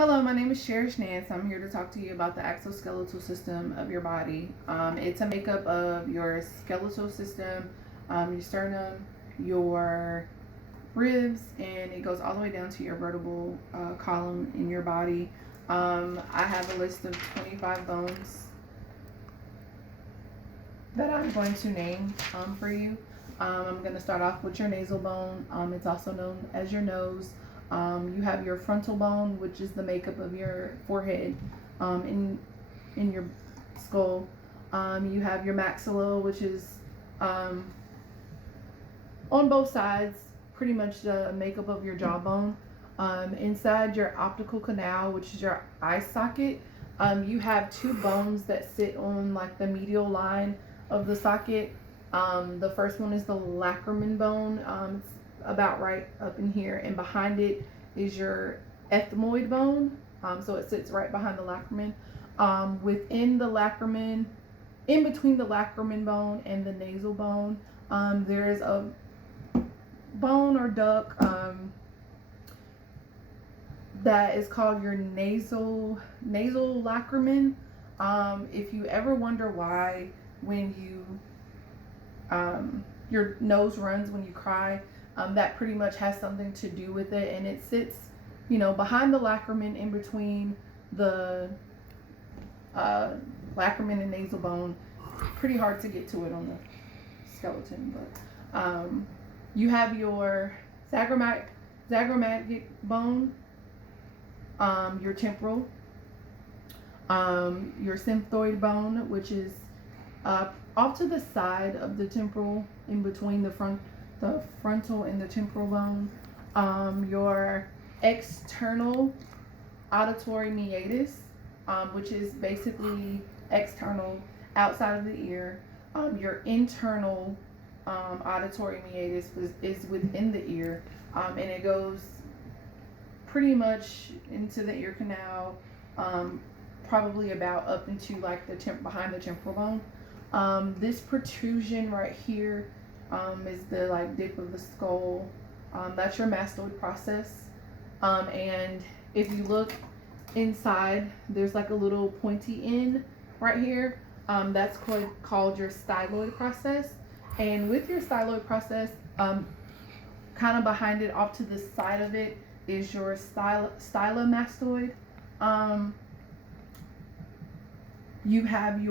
Hello, my name is Cherish Nance. I'm here to talk to you about the exoskeletal system of your body. It's a makeup of your skeletal system, your sternum, your ribs, and it goes all the way down to your vertebral column in your body. I have a list of 25 bones that I'm going to name for you. I'm going to start off with your nasal bone. It's also known as your nose. You have your frontal bone, which is the makeup of your forehead in your skull. You have your maxilla, which is on both sides, pretty much the makeup of your jawbone. Inside your optical canal, which is your eye socket, you have two bones that sit on like the medial line of the socket. The first one is the lacrimal bone. It's about right up in here, and behind it is your ethmoid bone. So it sits right behind the lacrimal. Within the lacrimal, in between the lacrimal bone and the nasal bone, there is a bone or duct that is called your nasal lacrimal. If you ever wonder why when you your nose runs when you cry, that pretty much has something to do with it, and it sits, behind the lacrimal, in between the lacrimal and nasal bone. Pretty hard to get to it on the skeleton, but you have your zygomatic bone, your temporal, your symphthoid bone, which is off to the side of the temporal, in between the frontal and the temporal bone. Your external auditory meatus, which is basically external, outside of the ear. Your internal auditory meatus is within the ear, and it goes pretty much into the ear canal, probably about up into like behind the temporal bone. This protrusion right here is the like dip of the skull. That's your mastoid process. And if you look inside, there's like a little pointy end right here. That's called your styloid process. And with your styloid process, kind of behind it, off to the side of it, is your stylomastoid. You have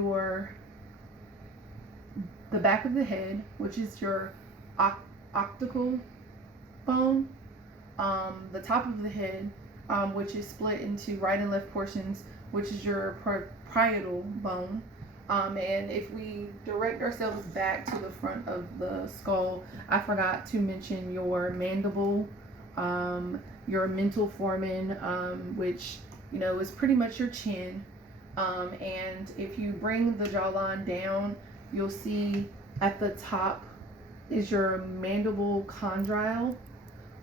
the back of the head, which is your occipital bone. The top of the head, which is split into right and left portions, which is your parietal bone. And if we direct ourselves back to the front of the skull, I forgot to mention your mandible, your mental foramen, which is pretty much your chin. And if you bring the jawline down, you'll see at the top is your mandible condyle.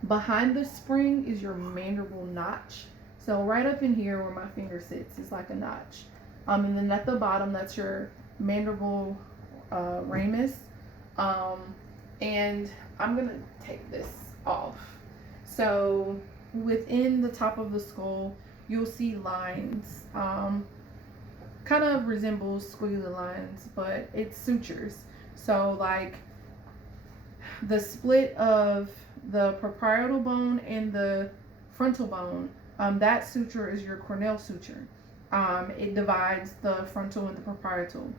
Behind the spring is your mandible notch. So right up in here where my finger sits is like a notch. And then at the bottom, that's your mandible ramus. And I'm gonna take this off. So within the top of the skull, you'll see lines. Kind of resembles squiggly lines, but it's sutures. So like the split of the parietal bone and the frontal bone, that suture is your Cornell suture. It divides the frontal and the parietal.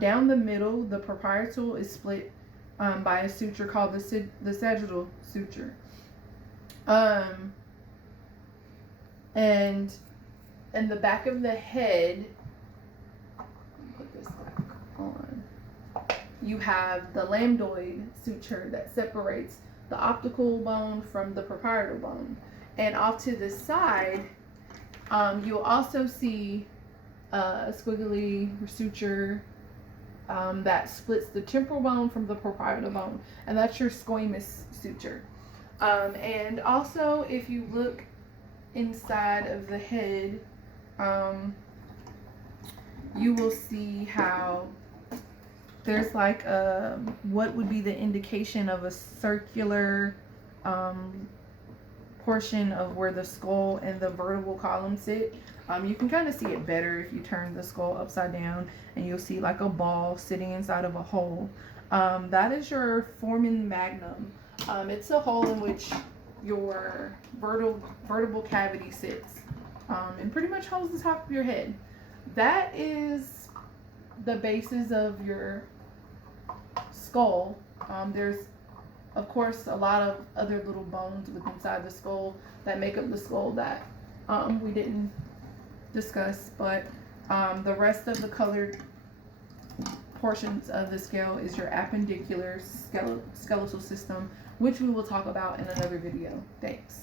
Down the middle, the parietal is split by a suture called the sagittal suture. And in the back of the head, put this back on, you have the lambdoid suture that separates the optical bone from the parietal bone. And off to the side, you'll also see a squiggly suture that splits the temporal bone from the parietal bone, and that's your squamous suture. And also, if you look inside of the head, you will see how there's like what would be the indication of a circular portion of where the skull and the vertebral column sit. You can kind of see it better if you turn the skull upside down, and you'll see like a ball sitting inside of a hole. That is your foramen magnum. It's a hole in which your vertebral cavity sits, and pretty much holds the top of your head. That is the basis of your skull. There's of course a lot of other little bones within inside the skull that make up the skull that we didn't discuss, but the rest of the colored portions of the scale is your appendicular skeletal system, which we will talk about in another video. Thanks.